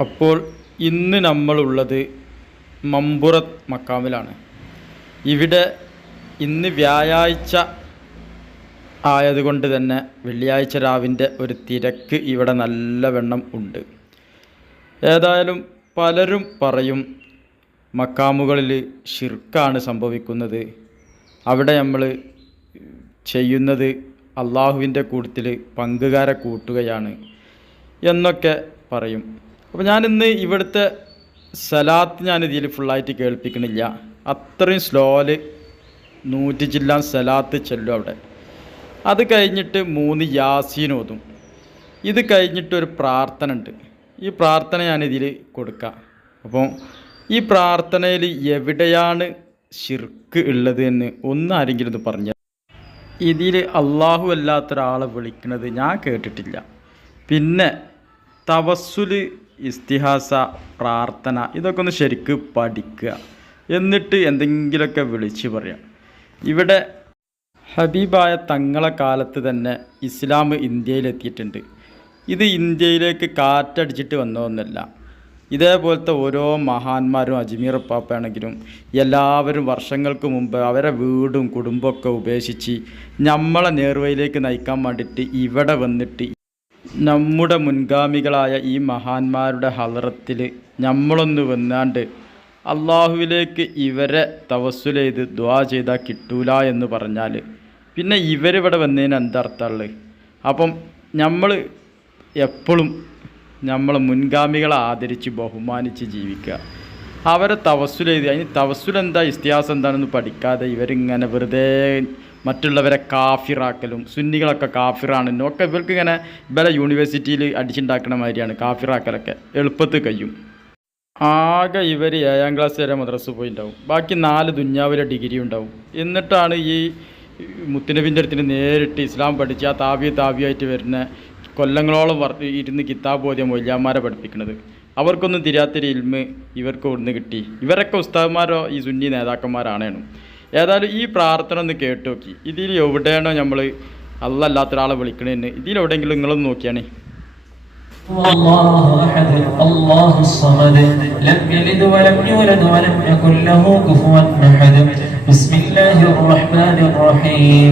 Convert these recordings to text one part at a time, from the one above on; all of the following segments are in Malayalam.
അപ്പോൾ ഇന്ന് നമ്മളുള്ളത് മമ്പുറത്ത് മക്കാമിലാണ്. ഇവിടെ ഇന്ന് വ്യാഴാഴ്ച ആയതുകൊണ്ട് തന്നെ വെള്ളിയാഴ്ച രാവിന്റെ ഒരു തിരക്ക് ഇവിടെ നല്ലവണ്ണം ഉണ്ട്. ഏതായാലും പലരും പറയും മക്കാമുകളിൽ ഷിർക്കാണ് സംഭവിക്കുന്നത്. അവിടെ നമ്മൾ ചെയ്യുന്നത് അള്ളാഹുവിന്റെ കൂട്ടത്തിൽ പങ്കുകാരെ കൂട്ടുകയാണ് എന്നൊക്കെ പറയും. അപ്പോൾ ഞാനിന്ന് ഇവിടുത്തെ സലാത്ത് ഞാൻ ഇതിൽ ഫുള്ളായിട്ട് കേൾപ്പിക്കണില്ല. അത്രയും സ്ലോൽ നൂറ്റി ചില്ലാൻ സലാത്ത് ചെല്ലും അവിടെ. അത് കഴിഞ്ഞിട്ട് മൂന്ന് യാസീൻ ഓതും. ഇത് കഴിഞ്ഞിട്ടൊരു പ്രാർത്ഥന ഉണ്ട് ഈ പ്രാർത്ഥന ഞാനിതിൽ കൊടുക്കാം. അപ്പോൾ ഈ പ്രാർത്ഥനയിൽ എവിടെയാണ് ഷിർക്ക് ഉള്ളത് എന്ന് ഒന്ന് ആരെങ്കിലും ഒന്ന് പറഞ്ഞാൽ ഇതിൽ അള്ളാഹു അല്ലാത്തൊരാളെ വിളിക്കുന്നത് ഞാൻ കേട്ടിട്ടില്ല. പിന്നെ തവസ്സുൽ ഇസ്തിഹാസ പ്രാർത്ഥന ഇതൊക്കെ ഒന്ന് ശരിക്ക് പഠിക്കുക. എന്നിട്ട് എന്തെങ്കിലുമൊക്കെ വിളിച്ച് പറയാം. ഇവിടെ ഹബീബായ തങ്ങളെ കാലത്ത് തന്നെ ഇസ്ലാം ഇന്ത്യയിലെത്തിയിട്ടുണ്ട്. ഇത് ഇന്ത്യയിലേക്ക് കാറ്റടിച്ചിട്ട് വന്നതൊന്നുമല്ല ഇതേപോലത്തെ ഓരോ മഹാന്മാരും അജ്മീർ പാപ്പയാണെങ്കിലും എല്ലാവരും വർഷങ്ങൾക്ക് മുമ്പ് അവരെ വീടും കുടുംബമൊക്കെ ഉപേക്ഷിച്ച് നമ്മളെ നേർവയിലേക്ക് നയിക്കാൻ വേണ്ടിയിട്ട് ഇവിടെ വന്നിട്ട് നമ്മുടെ മുൻഗാമികളായ ഈ മഹാന്മാരുടെ ഹലറത്തിൽ നമ്മളൊന്ന് വന്നാണ്ട് അള്ളാഹുവിലേക്ക് ഇവരെ തവസ്സുൽ ചെയ്ത് ദ്വാ ചെയ്താൽ കിട്ടൂല എന്ന് പറഞ്ഞാൽ പിന്നെ ഇവരിവിടെ വന്നതിന് എന്തർത്ഥമുള്ളത് അപ്പം നമ്മൾ എപ്പോഴും നമ്മൾ മുൻഗാമികളെ ആദരിച്ച് ബഹുമാനിച്ച് ജീവിക്കുക. അവരെ തവസ്സുൽ ചെയ്ത് അതിന് തവസ്സുൽ എന്താ ഇസ്തിഹാസം എന്താണെന്ന് പഠിക്കാതെ ഇവരിങ്ങനെ വെറുതെ മറ്റുള്ളവരെ കാഫിറാക്കലും സുന്നികളൊക്കെ കാഫിറാണെന്നും ഒക്കെ ഇവർക്ക് ഇങ്ങനെ ഇവരെ യൂണിവേഴ്സിറ്റിയിൽ അടിച്ചുണ്ടാക്കണ മാതിരിയാണ് കാഫിറാക്കലൊക്കെ. എളുപ്പത്തിൽ കഴിയും. ആകെ ഇവർ ഏഴാം ക്ലാസ് വരെ മദ്രസ് പോയിട്ടുണ്ടാവും ബാക്കി നാല് ദുഞ്ഞാവിലെ ഡിഗ്രി ഉണ്ടാവും. എന്നിട്ടാണ് ഈ മുത്തുനബിന്റെ അടുത്തിന് നേരിട്ട് ഇസ്ലാം പഠിച്ച് ആ താവിയ താവിയായിട്ട് വരുന്ന കൊല്ലങ്ങളോളം വർ ഇരുന്ന് കിതാബ് ബോധ്യം മൊയ്യാന്മാരെ പഠിപ്പിക്കുന്നത് അവർക്കൊന്നും തിരിയാത്തൊരു ഇൽമ് ഇവർക്ക് ഇവിടുന്ന് കിട്ടി. ഇവരൊക്കെ ഉസ്താദ്മാരോ ഈ സുന്നി നേതാക്കന്മാരാണേനും. ഏതായാലും ഈ പ്രാർത്ഥന ഒന്ന് കേട്ട് നോക്കി ഇതിൽ എവിടെയാണോ നമ്മൾ അല്ലല്ലാത്തൊരാളെ വിളിക്കണേന്ന് ഇതിലെവിടെയെങ്കിലും നിങ്ങളൊന്ന് നോക്കിയാണേ الله أحد الله الصمد لم يلد ولم يولد ولم يكن له كفوا أحد بسم الله الرحمن الرحيم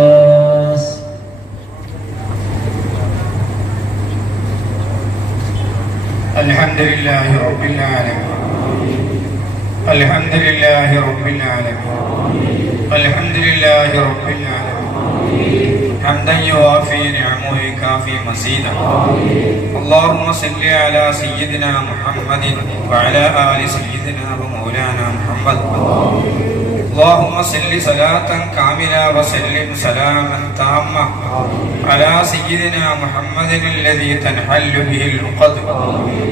لله رب العالمين الحمد لله رب العالمين الحمد لله رب العالمين حمدا يوافي نعمه كافي مزيدا اللهم صل على سيدنا محمد وعلى آل سيدنا ومولانا محمد اللهم صل صلاة كاملة وسلم سلاما تاما على سيدنا محمد الذي تنحل به العقد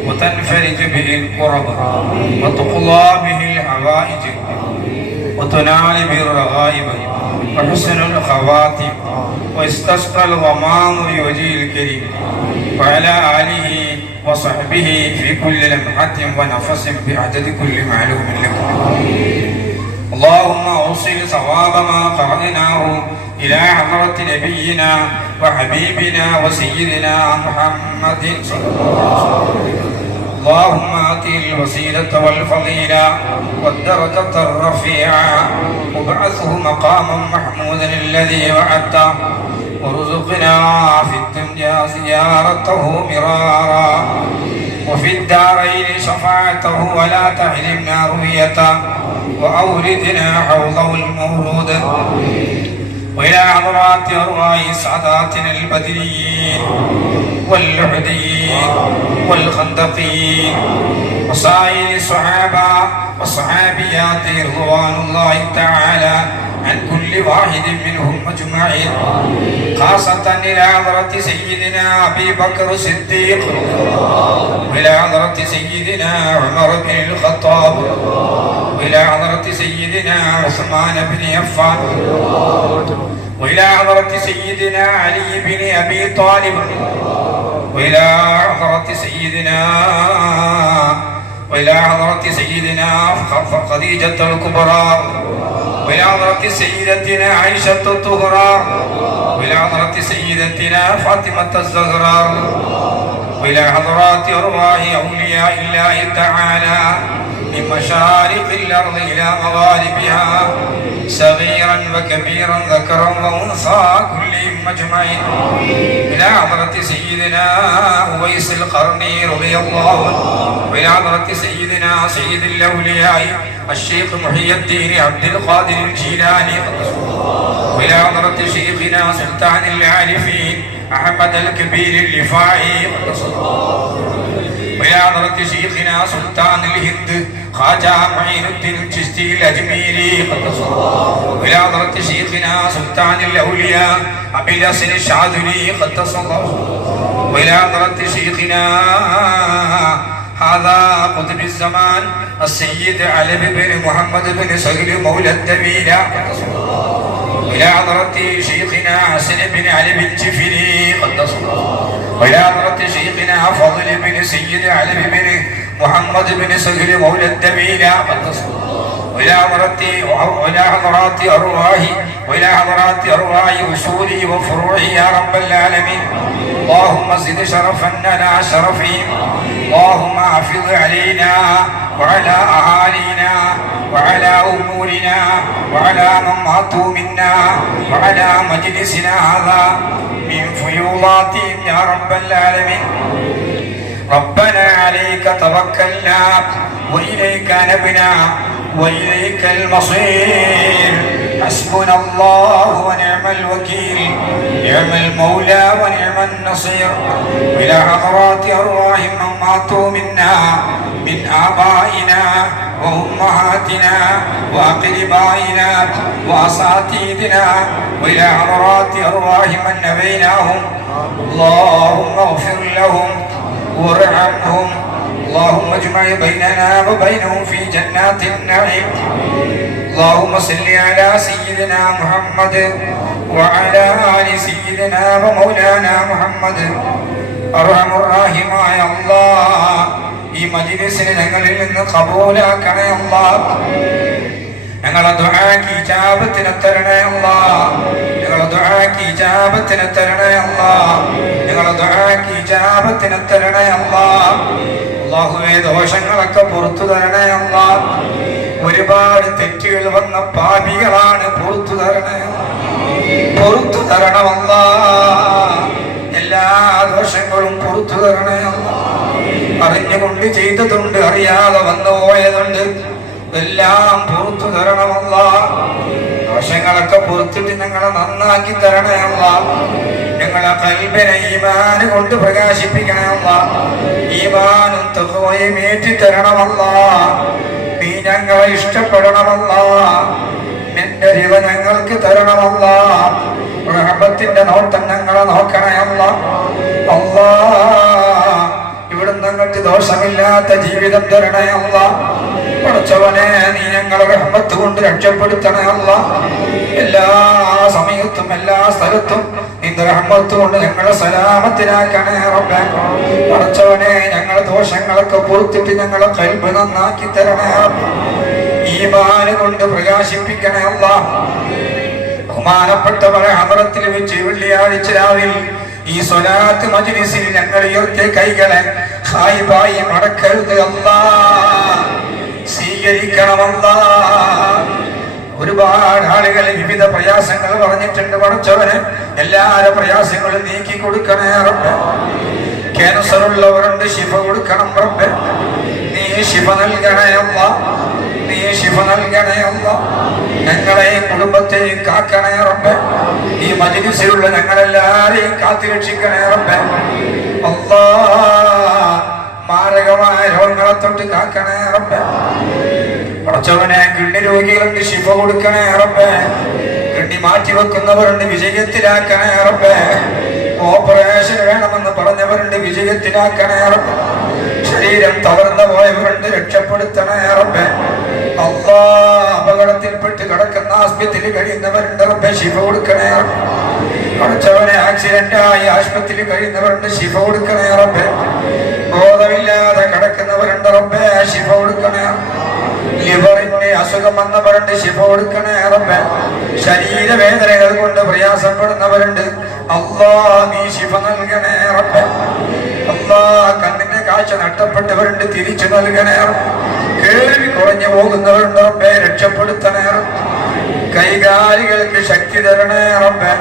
وتنفرج به الكرب وتقضى به الحوائج وتنال به الرغائب وحسن الخواتم واستسقى الغمام بوجه الكريم وعلى آله وصحبه في كل لمحة ونفس بعدد كل معلوم لكم. ثواب ما قرأناه إلى حضرة نبينا وحبيبنا وسيدنا محمد صلى الله عليه وسلم اللهم آتي الوسيلة والفضيلة والدرجة الرفيعة وابعثه مقاما محمودا الذي وعدته وارزقنا في الدنيا زيارته مرارا وفي الدارين شفاعته ولا تحرمنا رؤيته وأوردنا حوضه المولود وإلى حضرات أرواح ساداتنا البدريين واللعديين والخندقين وسائر الصحابة والصحابيات رضوان الله تعالى. عن كل واحد منهم أجمعين. خاصة إلى حضرة سيدنا أبي بكر الصديق وإلى حضرة سيدنا عمر بن الخطاب وإلى حضرة سيدنا عثمان بن عفان وإلى حضرة سيدنا علي بن أبي طالب وإلى حضرة سيدنا وإلى حضرة سيدنا خديجة الكبرى وإلى حضرة سيدتنا عائشة الطهرى. وإلى حضرة سيدتنا فاطمة الزهراء وإلى حضرات أرواح أولياء الله تعالى. من مشارق الأرض إلى مغاربها صغيرا وكبيرا ذكرا وأنثى كلهم أجمعين إلى حضرة سيدنا أويس القرني رضي الله عنه وإلى حضرة سيدنا سيد الأولياء الشيخ محي الدين عبد القادر الجيلاني وإلى حضرة شيخنا سلطان العارفين أحمد الكبير اللفاعي. قدس الله وإلى حضرة شيخنا سلطان الهند خواجة معين الدين الچشتي الأجميري قدس الله وإلى حضرة شيخنا سلطان الأولياء أبي الحسن الشاذلي قدس الله وإلى حضرة شيخنا هذا قطب الزمان السيد علي بن محمد بن سهل مولى الدبيلة قدس الله إلى حضرة شيخنا حسن بن علي بن جفري قدس الله وإلى حضرة شيخنا فضل بن سيد علي بن محمد بن سهل مولى الدبيلة قدس الله وإلى حضرات وإلى حضرات أرواح وإلى حضرات أرواح أصولي وفروعي يا رب العالمين. اللهم زد شرفا لنا شرفهم اللهم احفظ علينا وعلى أهالينا وعلى أمورنا وعلى من ماتوا منا وعلى مجلسنا هذا من فيوضاتهم. يا رب العالمين. ربنا عليك توكلنا وإليك نبنا وإليك المصير. حسبنا الله ونعم الوكيل. نعم المولى ونعم النصير. إلى حضرات أرواح من ماتوا منا. من آبائنا وأمهاتنا وأقربائنا وأساتذتنا وإلى حضرات أرواح من نبيناهم. اللهم اغفر لهم وارحمهم. اللهم اجمع بيننا وبينهم في جنات النعيم اللهم صل على سيدنا محمد وعلى آل سيدنا ومولانا محمد അർഹമ റഹീമായ അല്ലാഹ് ഈ മജ്ലിസിനെ ഞങ്ങളിൽ നിന്ന് കബൂലാക്കണേ അല്ലാഹ് ഞങ്ങളെ ദുആക്ക് ഇജാബത്തിനെ തരണേ അല്ലാഹ് ഞങ്ങളെ ദുആക്ക് ഇജാബത്തിനെ തരണേ അല്ലാഹ് ഞങ്ങളെ ദുആക്ക് ഇജാബത്തിനെ തരണേ അല്ലാഹ് അല്ലാഹുവേ ദോഷങ്ങളൊക്കെ പുറത്തു തരണേ അല്ലാഹ് ഒരുപാട് തെറ്റുകൾ വന്ന പാപികളാണ് പുറത്തു തരണേ. പുറത്തു തരണമല്ല എല്ലാ ദോഷങ്ങളും പുറത്തു തരണേ അറിഞ്ഞുകൊണ്ട് ചെയ്തതുണ്ട് അറിയാതെ വന്നു പോയതുണ്ട്. എല്ലാം പുറത്തു തരണമല്ല ദോഷങ്ങളൊക്കെ പുറത്തിട്ട് ഞങ്ങളെ നന്നാക്കി തരണേ തരണമല്ല ഞങ്ങളെ കൽബനെ ഈമാന് കൊണ്ട് പ്രകാശിപ്പിക്കണമല്ല. ഈമാനും തത്വയും ഏറ്റിത്തരണമല്ല. നീ ഞങ്ങളെ ഇഷ്ടപ്പെടണമല്ല. നിന്റെ രവ ഞങ്ങൾക്ക് തരണമല്ല. റഹബത്തിന്റെ നോട്ടം ഞങ്ങളെ നോക്കണമല്ല അല്ലാ ഇവിടുന്ന് ഞങ്ങൾക്ക് ദോഷമില്ലാത്ത ജീവിതം തരണമല്ല പഠിച്ചവനെ നീ ഞങ്ങളെ റഹ്മത്ത് കൊണ്ട് രക്ഷപ്പെടുത്തണമല്ല എല്ലാ സമയത്തും എല്ലാ സ്ഥലത്തും നിന്റെ റഹ്മത്ത് ഞങ്ങളെ സലാമത്തിനാക്കണേ റബ്ബേ. പടച്ചവനെ ഞങ്ങളെ ദോഷങ്ങളൊക്കെ പൊറുത്തിട്ട് ഞങ്ങളെ കൽബ് നന്നാക്കി തരണേ ഈമാന് കൊണ്ട് പ്രകാശിപ്പിക്കണേ അല്ല. ബഹുമാനപ്പെട്ടവരെ അമരത്തിൽ വെച്ച് വെള്ളിയാഴ്ച രാവിൽ ഈ സ്വലാത്ത് മജ്ലിസിൽ ഞങ്ങൾ ഉയർത്തിയ കൈകളെ ഹായിബായി മടക്കരുത് അല്ലാ. സ്വീകരിക്കണമല്ല. ഒരുപാട് ആളുകൾ വിവിധ പ്രയാസങ്ങൾ പറഞ്ഞിട്ടുണ്ട്. പഠിച്ചവന് എല്ലാവരുടെ പ്രയാസങ്ങളും നീക്കി കൊടുക്കണേ റബ്ബ്. ക്യാൻസർ ഉള്ളവരുണ്ട് ശിഫ കൊടുക്കണം റബ്ബ്. നീ ശിഫ നൽകണേ അമ്മ നീ ശിഫ നൽകണേ അമ്മ ഞങ്ങളെയും കുടുംബത്തെയും കാക്കണേ റബ്ബ്. ഈ മജിലിസിലുള്ള ഞങ്ങളെല്ലാരെയും കാത്തുരക്ഷിക്കണേ റബ്ബ്. അല്ലാ മാരകമായ രോഗങ്ങളെ കാക്കണേ അറപ്പ് കുറച്ചവനെ കിഡ്നി രോഗികളുണ്ട് ശിഫ കൊടുക്കണേ അറപ്പ് കിഡ്നി മാറ്റി വെക്കുന്നവരുണ്ട് വിജയത്തിലാക്കണേ അറപ്പ് ഓപ്പറേഷൻ വേണമെന്ന് പറഞ്ഞവരുണ്ട് വിജയത്തിലാക്കണേ അറപ്പ് ശരീരം തളർന്നു പോയവരുണ്ട് രക്ഷപ്പെടുത്തണേ അറപ്പ് അപകടത്തിൽപ്പെട്ട് കിടക്കുന്ന ആസ്പത്രിയിൽ കഴിയുന്നവരുണ്ട് റബ്ബെ ശിഫ കൊടുക്കണേ അറപ്പ് കുറച്ചവനെ ആക്സിഡന്റായി ആശുപത്രിയിൽ കഴിയുന്നവരുണ്ട് ശിഫ കൊടുക്കണേ റബ്ബെ. ബോധമില്ലാതെ കിടക്കുന്നവരുണ്ട് റബ്ബെ ശിഫ കൊടുക്കണേ. ലിവറിന്റെ അസുഖം വന്നവരുണ്ട് ശിഫ കൊടുക്കണേ റബ്ബെ. ശരീരവേദനകൾ കൊണ്ട് പ്രയാസപ്പെടുന്നവരുണ്ട്. അള്ളാ നീ ശിഫ നൽകണേ റബ്ബെ. അള്ളാ കണ്ണിന്റെ കാഴ്ച നഷ്ടപ്പെട്ടവരുണ്ട് തിരിച്ചു നൽകണേ കേൾവി കുറഞ്ഞു പോകുന്നവരുണ്ട് റബ്ബെ രക്ഷപ്പെടുത്തണേ കൈകാലികൾക്ക് ശക്തി തരണേ റബ്ബെ.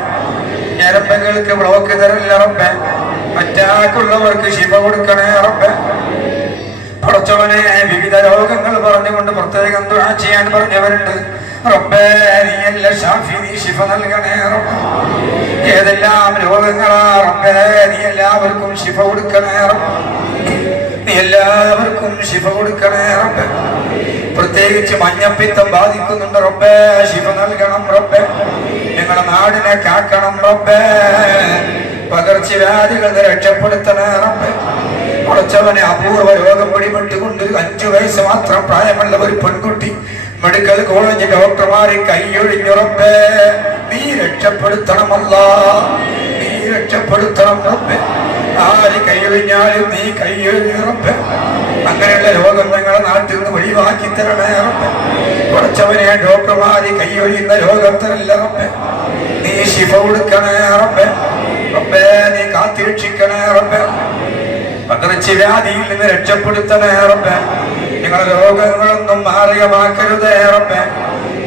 ഞരമ്പുകൾക്ക് ബ്ലോക്ക് തരില്ല റബ്ബെ. അറ്റാക്കുള്ളവർക്ക് ശിവ കൊടുക്കണേ റബ്ബെ. പടച്ചവനെ വിവിധ രോഗങ്ങൾ പറഞ്ഞുകൊണ്ട് പ്രത്യേകം ദുആ ചെയ്യാൻ പറഞ്ഞവരുണ്ട്. റബ്ബേ ഏതെല്ലാം രോഗങ്ങളാ റബ്ബേ നീ എല്ലാവർക്കും ശിഫ കൊടുക്കണേ നീ എല്ലാവർക്കും ശിഫ കൊടുക്കണേ പ്രത്യേകിച്ച് മഞ്ഞപ്പിത്തം ബാധിക്കുന്നുണ്ട് റബ്ബേ. ശിഫ നൽകണം റബ്ബേ. ഞങ്ങളുടെ നാടിനെ കാക്കണം റബ്ബേ. പകർച്ചവ്യാധികൾ രക്ഷപ്പെടുത്തണേ കുറച്ചവനെ അപൂർവ രോഗം പിടിപെട്ടുകൊണ്ട് അഞ്ചു വയസ്സ് മാത്രം പ്രായമുള്ള ഒരു പെൺകുട്ടി മെഡിക്കൽ കോളേജ് ഡോക്ടർമാരെ കൈയൊഴിഞ്ഞുറപ്പേ നീ രക്ഷപ്പെടുത്തണമല്ല നീ രക്ഷപ്പെടുത്തണം റബ്ബേ. ആര് കൈയൊഴിഞ്ഞാലും നീ കൈയൊഴിഞ്ഞുറപ്പേ അങ്ങനെയുള്ള രോഗം ഞങ്ങളുടെ നാട്ടിൽ നിന്ന് ഒഴിവാക്കി തരണേ റബ്ബേ. കുറച്ചവനെ ഡോക്ടർമാര് കൈയൊഴിയുന്ന രോഗം തരല്ലേ റബ്ബേ. നീ ശിഫ കൊടുക്കണേ റബ്ബേ. റബ്ബേ നീ കാത്തിരക്ഷിക്കണേ റബ്ബേ. പകർച്ചവ്യാധിയിൽ നിന്ന് രക്ഷപ്പെടുത്തണേ റബ്ബേ. നിങ്ങളുടെ രോഗങ്ങളൊന്നും മാറിയമാക്കരുതേ റബ്ബേ.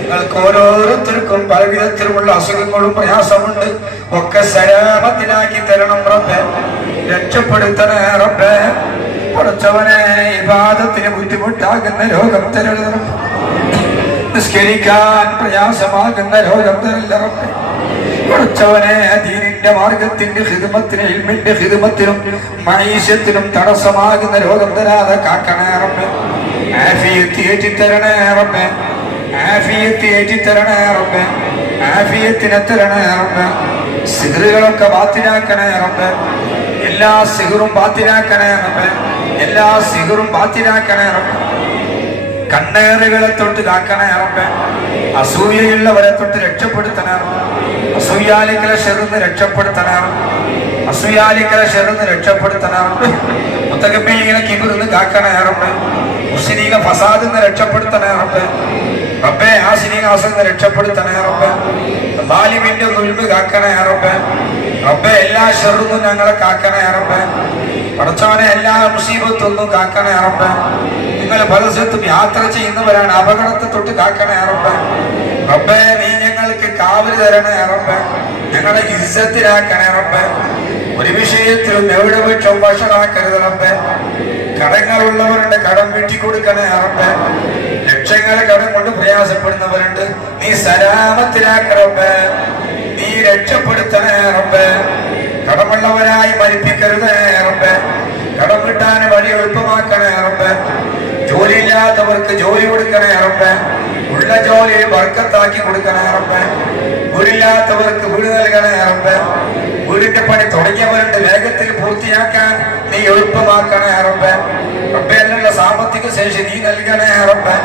നിങ്ങൾക്ക് ഓരോരുത്തർക്കും പല വിധത്തിലുമുള്ള അസുഖങ്ങളും പ്രയാസമുണ്ട്. ഒക്കെ സലാമത്തിലാക്കി തരണം റബ്ബേ. രക്ഷപ്പെടുത്തണേ റബ്ബേ. കുറച്ചവനെ വിവാദത്തിന് ബുദ്ധിമുട്ടാകുന്ന രോഗം തരണം നിസ്കരിക്കാൻ പ്രയാസമാകുന്ന രോഗം തരല്ല റബ്ബേ. കുറച്ചവനെ ദീനിന്റെ മാർഗത്തിന്റെ ഹിതമത്തിനും ഇൽമിന്റെ ഹിതമത്തിനും മൈഷ്യത്തിനും തടസ്സമാകുന്ന രോഗം തരാതെ കാക്കണേ റബ്ബേ. ആഫിയത്ത് ഏറ്റിത്തരണേ റബ്ബേ. ആഫിയത്ത് ഏറ്റിത്തരണേ റബ്ബേ. ആഫിയത്തിനെ തരണേ റബ്ബേ. സിഹറുകളൊക്കെ ബാത്തിലാക്കണേ റബ്ബേ. എല്ലാ സിഹറും ബാത്തിലാക്കണേ റബ്ബേ. എല്ലാ സിഹറും ബാത്തിലാക്കണേ റബ്ബേ. കണ്ണേറുകളെ തൊട്ട് കാക്കണേ അസൂയയുള്ളവരെ തൊട്ട് രക്ഷപ്പെടുത്തണേ അസൂയാലിക്കല ഷെറുന്ന് രക്ഷപ്പെടുത്തണേ അസൂയാലിക്കല ഷെറുന്ന് രക്ഷപ്പെടുത്തണേ മുത്തകപ്പി ഇങ്ങനെ കിബിറുന്ന് കാക്കണേ റബ്ബേ ഫസാദിൽ ഫസാദിന്ന് രക്ഷപ്പെടുത്തണേ റബ്ബേ ആസിനീക നിന്ന് രക്ഷപ്പെടുത്തണേ റബ്ബേ ബാലിമിന്റെ ദുൽമ് കാക്കണേ റബ്ബേ എല്ലാ ഷെറുന്നും ഞങ്ങളെ കാക്കണേ പടച്ചവനെ എല്ലാ മുസീബത്തൊന്നും കാക്കണേ അറപ്പ നിങ്ങൾ പരസ്യത്തും യാത്ര ചെയ്യുന്നവരാണ് അപകടത്തെ തൊട്ട് കാക്കണേ അറപ്പ റബ്ബേ നീ ഞങ്ങൾക്ക് കാവൽ തരണേ അറപ്പ ഞങ്ങളെ ഇസ്സത്തിലാക്കണേ അറപ്പ ഒരു വിഷയത്തിലും എവിടെ വീട്ടും വഷളാക്കരുത് റബ്ബേ. കടങ്ങളുള്ളവരുടെ കടം വീട്ടിക്കൊടുക്കണേ അറപ്പ ലക്ഷങ്ങളെ കടം കൊണ്ട് പ്രയാസപ്പെടുന്നവരുണ്ട്. നീ സലാമത്തിലാക്കറപ്പ നീ രക്ഷപ്പെടുത്തണേ അറപ്പ കടമുള്ളവരായി മരിപ്പിക്കരുതേ റബ്ബേ കടം കിട്ടാൻ വഴി എളുപ്പമാക്കണേ റബ്ബേ ജോലിയില്ലാത്തവർക്ക് ജോലി കൊടുക്കണേ റബ്ബേ ഉള്ള ജോലി വർക്കത്താക്കി കൊടുക്കണേ റബ്ബേ വീടില്ലാത്തവർക്ക് വീട് നൽകണേ റബ്ബേ വീടിന്റെ പണി തുടങ്ങിയവരുടെ വേഗത്തിൽ പൂർത്തിയാക്കാൻ നീ എളുപ്പമാക്കണേ റബ്ബേ റബ്ബേ എന്നുള്ള സാമ്പത്തിക ശേഷി നീ നൽകണേ റബ്ബേ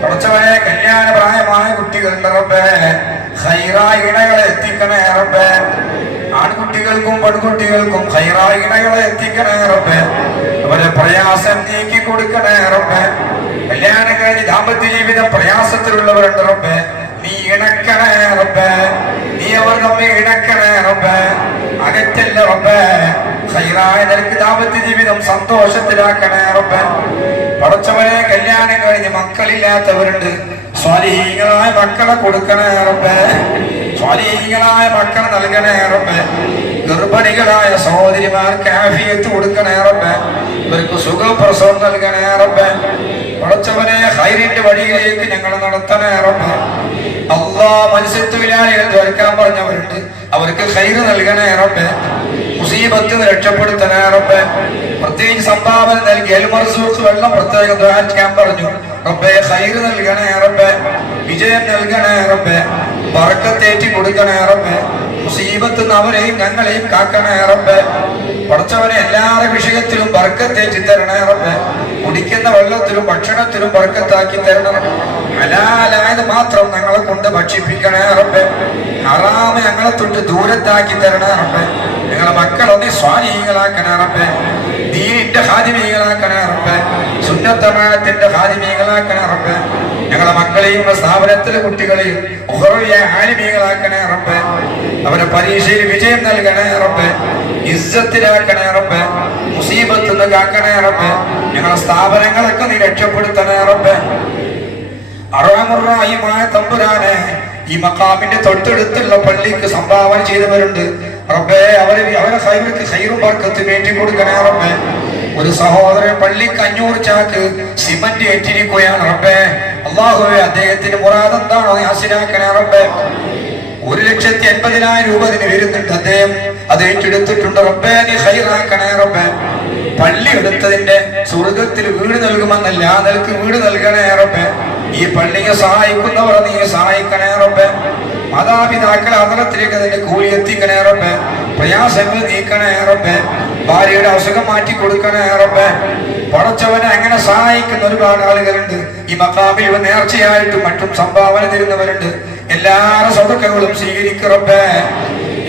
കുറച്ചവനെ കല്യാണ പ്രായമായ കുട്ടികളുണ്ട് റബ്ബേ. ഹൈറായ ഇണകളെ എത്തിക്കണേ റബ്ബേ ആൺകുട്ടികൾക്കും പെൺകുട്ടികൾക്കും ഹൈറായ ഇണകളെ എത്തിക്കണേ റബ്ബേ അവരെ പ്രയാസം നീക്കി കൊടുക്കണേ റബ്ബേ കല്യാണം കഴിഞ്ഞ് ദാമ്പത്യ ജീവിതം പ്രയാസത്തിലുള്ളവരുണ്ട് റബ്ബെ. നീ ഇണക്കണേ റബ്ബെ. നീ അവർ നമ്മെ ഇണക്കണേ റബ്ബെ. അകറ്റല്ല റബ്ബെ. സൈറായ നിനക്ക് ദാമ്പത്യ ജീവിതം സന്തോഷത്തിലാക്കണേ റബ്ബെ. പടച്ചവനെ കല്യാണം കഴിഞ്ഞ് മക്കളില്ലാത്തവരുണ്ട്. സ്വാലിഹീങ്ങളായ മക്കളെ കൊടുക്കണേ റബ്ബേ. സ്വാലിഹീങ്ങളായ മക്കളെ നൽകണേ റബ്ബേ. ഗർഭിണികളായ സഹോദരിമാർക്ക് ആഫിയത്ത് കൊടുക്കണേ റബ്ബേ. ഇവർക്ക് സുഖപ്രസവം നൽകണേ റബ്ബേ. പടച്ചവനെ ഹൈറിന്റെ വഴിയിലേക്ക് ഞങ്ങൾ നടത്തണേ റബ്ബേ അള്ളാ മത്സ്യത്തൊഴിലാളികൾ ദ്വരക്കാൻ പറഞ്ഞവരുണ്ട്. അവർക്ക് ഹൈറ് നൽകണേ മുസീബത്ത് രക്ഷപ്പെടുത്തണേറമ്മ പ്രത്യേകിച്ച് സംഭാവന നൽകി എൽമർസൂസ് വെള്ളം പ്രത്യേകം ദ്വാരിക്കാൻ പറഞ്ഞു. റബ്ബേ ഹൈറ് നൽകണേ റബ്ബേ വിജയം നൽകണേ റബ്ബേ പറക്കത്തേറ്റി കൊടുക്കണേ റബ്ബേ മുസീബത്ത് അവരെയും ഞങ്ങളെയും കാക്കണേ റബ്ബേ പടച്ചവനെ എല്ലാവരുടെ വിഷയത്തിലും ബർക്കത്തേറ്റി തരണേ കുടിക്കുന്ന വെള്ളത്തിലും ഭക്ഷണത്തിലും ബർക്കത്താക്കി തരണം. ഹലാലായത് മാത്രം ഞങ്ങളെ കൊണ്ട് ഭക്ഷിപ്പിക്കണേ റബ്ബെ. ഹറാമ് ഞങ്ങളെ തൊട്ട് ദൂരത്താക്കി തരണേ റബ്ബെ. ഞങ്ങളെ മക്കളൊന്നെ സ്വാധീനങ്ങളാക്കണേ റബ്ബെ. ദീനിന്റെ ഹാദിമീകളാക്കണേ റബ്ബെ. സുന്നത്തമാനത്തിന്റെ ഹാദിമീകളാക്കണേ റബ്ബേ. ഞങ്ങളെ മക്കളെയും സ്ഥാപനത്തിലെ കുട്ടികളെയും അവരെ പരീക്ഷയിൽ വിജയം നൽകണേ റബ്ബേ. ഇസ്സത്തിലാക്കണേ റബ്ബേ. മുസീബത്ത് നിന്ന് കാക്കണേ റബ്ബേ. ഞങ്ങളെ സ്ഥാപനങ്ങളൊക്കെ നീ രക്ഷപ്പെടുത്തണേ റബ്ബേ. അറാമുറായിമായ തമ്പുരാനെ ഈ മക്കാമിന്റെ തൊട്ടടുത്തുള്ള പള്ളിക്ക് സംഭാവന ചെയ്തവരുണ്ട്. റബ്ബേ അവരെ അവരെ സൈബർക്ക് വർക്കത്ത് വേണ്ടി കൊടുക്കണേ റബ്ബേ. ഒരു സഹോദരൻ പള്ളിക്ക് അഞ്ഞൂറ് ചാക്ക് സിമന്റ് ഏറ്റിരിക്കുകയാണ് റബ്ബേ. അള്ളാഹുവെ അദ്ദേഹത്തിന് മുറാദ് എന്താണോ യാസിനാക്കണേ റബ്ബേ? ഒരു ലക്ഷത്തി എൺപതിനായിരം രൂപ അതിന് വരുന്നുണ്ട് അദ്ദേഹം. അത് ഏറ്റെടുത്തിട്ടുണ്ട് റബ്ബേ നീ ഹൈറാക്കണേ റബ്ബേ. പള്ളി എടുത്തതിന്റെ സ്വർഗത്തിൽ വീട് നൽകുമെന്നല്ല ആ നിലയ്ക്ക് വീട് നൽകണേ റബ്ബേ. ഈ പള്ളിയെ സഹായിക്കുന്നവർ നീ സഹായിക്കണേ റബ്ബേ. മാതാപിതാക്കളെ അതരത്തിലേക്ക് അതിന്റെ കൂലി എത്തിക്കണേ റബ്ബേ. പ്രയാസങ്ങൾ നീക്കണേ റബ്ബേ. ഭാര്യയുടെ അസുഖം മാറ്റി കൊടുക്കണേ റബ്ബേ. പടച്ചവനെ അങ്ങനെ സഹായിക്കുന്ന ഒരുപാട് ആളുകളുണ്ട്. ഈ മക്കാമിൽ നേർച്ചയായിട്ടും മറ്റും സംഭാവന തരുന്നവരുണ്ട്. എല്ലാവരുടെ സ്വതക്കങ്ങളും സ്വീകരിക്കറബ്ബേ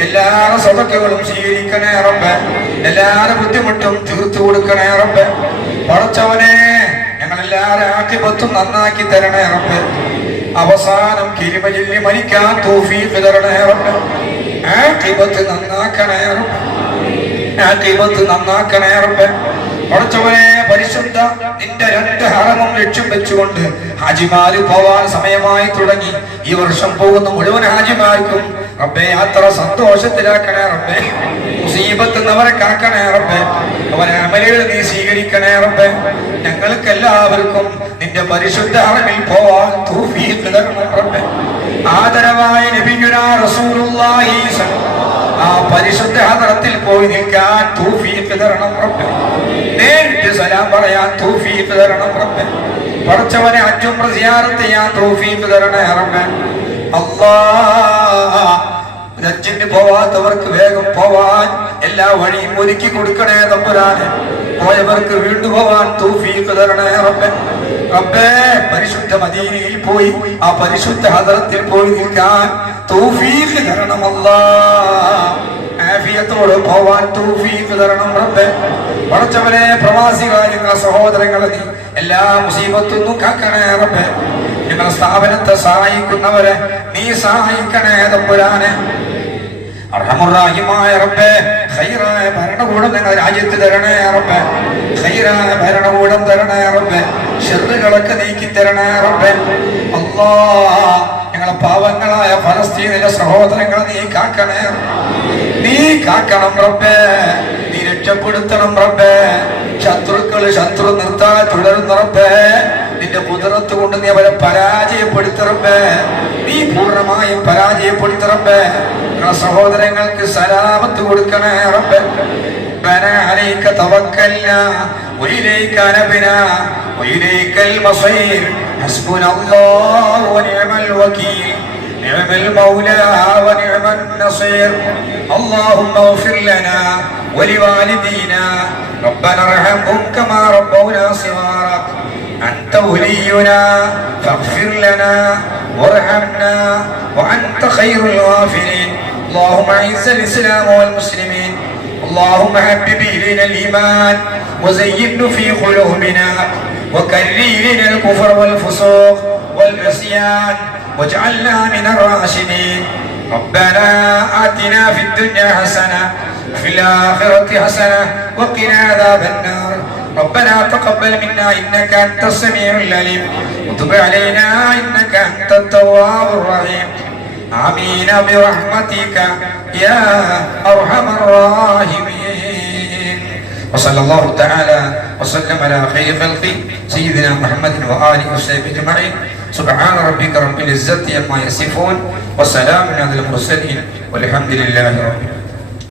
എല്ലാവരുടെ സ്വതക്കങ്ങളും സ്വീകരിക്കണേ റബ്ബേ. എല്ലാവരുടെ ബുദ്ധിമുട്ടും തീർത്തു കൊടുക്കണേ റബ്ബേ. പടച്ചവനെ ഞങ്ങൾ എല്ലാവരും ആക്കിപത്തും നന്നാക്കി തരണേ റബ്ബേ. അവസാനം കിരിമ ചൊല്ലി മരിക്കാൻ തോഫീക്ക് തരണേ റബ്ബേ. ആക്കിപത്ത് നന്നാക്കണേ റബ്ബേ. ആക്കിപത്ത് നന്നാക്കണേ റബ്ബേ. പടച്ചവനെ പരിശുദ്ധ നിന്റെ രണ്ട് ഹറമും ലക്ഷ്യം വെച്ചുകൊണ്ട് ഹാജിമാര് പോവാൻ സമയമായി തുടങ്ങി. ഈ വർഷം പോകുന്ന മുഴുവൻ ഹാജിമാർക്കും റബ്ബെ യാത്ര സന്തോഷത്തിലാക്കണേ റബ്ബെ. മുസീബത്ത് അവരെ കാക്കണേ റബ്ബെ. അവരെ അമലുകൾ നീ സ്വീകരിക്കണേ റബ്ബെ. ഞങ്ങൾക്ക് എല്ലാവർക്കും നിന്റെ പരിശുദ്ധ അറിവിൽ പോവാൻ തൗഫീഖ് തരണം റബ്ബേ ആദരവായ നബിയുനാ റസൂലുള്ളാഹി ആ പരിശുദ്ധ ഹദറത്തിൽ പോയി നിൽക്കാൻ തൗഫീഖ് തരണം റബ്ബേ നേരിട്ട് സലാം പറയാൻ തൗഫീഖ് തരണം റബ്ബേ പടച്ചവനെ അഞ്ചും പ്രസിയാറത്ത് ഞാൻ തൗഫീഖ് തരണേ റബ്ബേ. അല്ലാ ഹജ്ജിന് പോവാത്തവർക്ക് വേഗം പോവാൻ എല്ലാ വഴിയും ഒരുക്കി കൊടുക്കണേ തമ്പുരാനെ പോയവർക്ക് വീണ്ടും പോവാൻ തൗഫീഖ് തരണേ റബ്ബേ. റബ്ബേ പരിശുദ്ധ മദീനയിൽ പോയി ആ പരിശുദ്ധ ഹദറത്തിൽ പോയി നിൽക്കാൻ തൗഫീഖ് തരണമല്ലാ ആഫിയത്തോട് പോവാൻ തൗഫീഖ് തരണം റബ്ബേ. പടച്ചവനെ പ്രവാസികളായ ഞങ്ങളെ സഹോദരങ്ങളെ നീ എല്ലാ മുസീബത്തും കാക്കണേ റബ്ബേ. ഞങ്ങളെ സ്ഥാപനത്തെ സഹായിക്കുന്നവരെ നീ സഹായിക്കണേ തമ്പുരാനെ. അർഹമുറാഹിമായ റബ്ബേ ഖൈറായ ഭരണകൂടം ഞങ്ങൾ രാജ്യത്ത് തരണേ റബ്ബേ. ഖൈറായ ഭരണകൂടം തരണേ റബ്ബേ. ഷെറുകളൊക്കെ നീക്കി തരണേ റബ്ബേ. അല്ലാ ഞങ്ങളെ പാവങ്ങളായ ഫലസ്തീനിലെ സഹോദരങ്ങളെ നീ കാക്കണേ. നീ കാക്കണം റബ്ബേ. നീ രക്ഷപ്പെടുത്തണം റബ്ബേ. ശത്രുക്കൾ ശത്രു നിർത്താൻ തുടരുന്ന റബ്ബേ. നിന്റെ കുതിരത്ത് കൊണ്ട് നീ അവരെ പരാജയപ്പെടുത്തറമ്പേ നീ പൂർണ്ണമായും പരാജയപ്പെടുത്തറമ്പേ നിങ്ങളെ സഹോദരങ്ങൾക്ക് സലാമത്ത് കൊടുക്കണേ റബ്ബേ ربنا عليك توكلنا وإليك نبنا وإليك المصير حسبنا الله ونعم الوكيل نعم المولى ونعم النصير اللهم اغفر لنا ولوالدينا ربنا ارحمهم كما ربونا صغارا أنت ولينا فاغفر لنا وارحمنا وأنت خير الغافرين اللهم أعز الإسلام والمسلمين. اللهم حبب إلينا الإيمان وزينه في قلوبنا وكرر إلينا الكفر والفسوق والعصيان واجعلنا من الراشدين. ربنا آتنا في الدنيا حسنة وفي الآخرة حسنة وقنا عذاب النار. ربنا تقبل منا إنك أنت السميع العليم. وتب علينا إنك أنت التواب الرحيم. آمين برحمتك يا أرحم الراحمين. وصلى الله تعالى وسلم على خير خلقه سيدنا محمد وآله وصحبه أجمعين. سبحان ربك رب العزة عما يصفون. وسلام على المرسلين. والحمد لله رب العالمين.